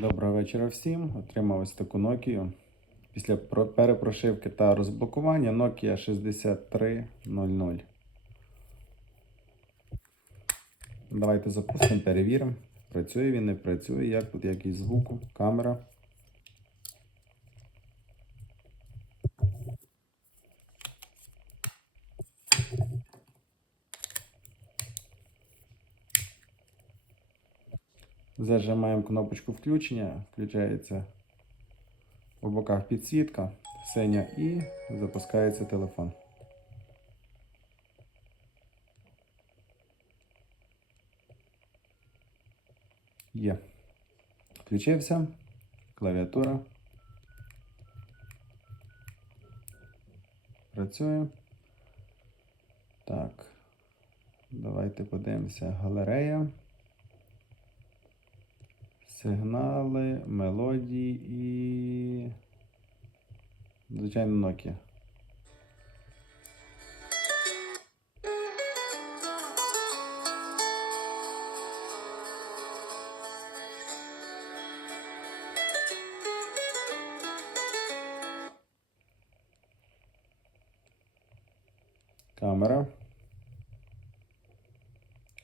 Доброго вечора всім. Отримав ось таку Nokia. Після перепрошивки та розблокування Nokia 6300. Давайте запустимо, перевіримо. Працює він, не працює, як тут якість звуку, камера. Зажимаємо кнопочку включення, включається по боках підсвітка, синя і запускається телефон. Є. Включився. Клавіатура. Працює. Так. Давайте подивимося. Галерея. Сигнали, мелодії і. Звичайно, Nokia. Камера.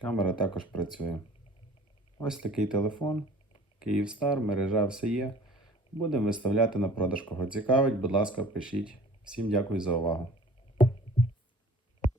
Камера також працює. Ось такий телефон. Київстар, мережа все є. Будемо виставляти на продаж. Кого цікавить, будь ласка, пишіть. Всім дякую за увагу.